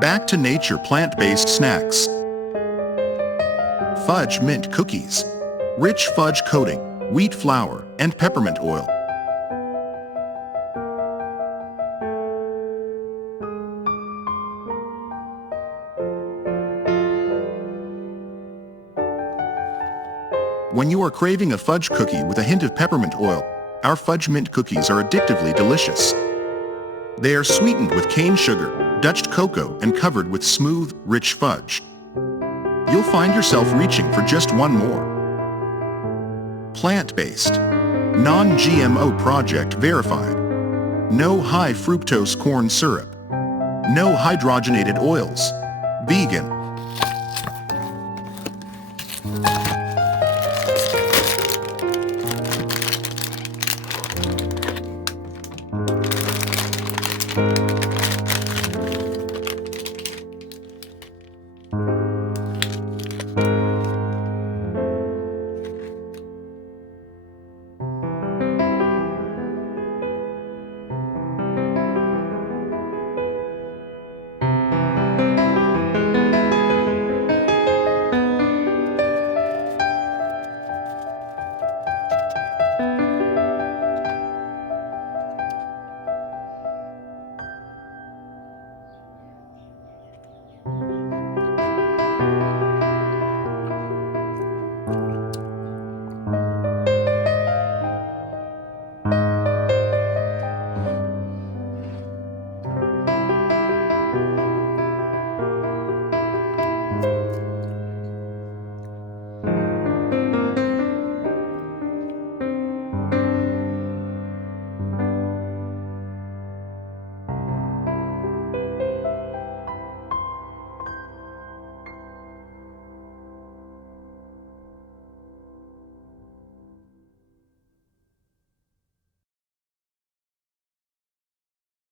Back to nature plant-based snacks. Fudge mint cookies. Rich fudge coating, wheat flour, and peppermint oil. When you are craving a fudge cookie with a hint of peppermint oil, our fudge mint cookies are addictively delicious. They are sweetened with cane sugar, Dutch cocoa, and covered with smooth, rich fudge. You'll find yourself reaching for just one more. Plant-based. Non-GMO project verified. No high fructose corn syrup. No hydrogenated oils. Vegan.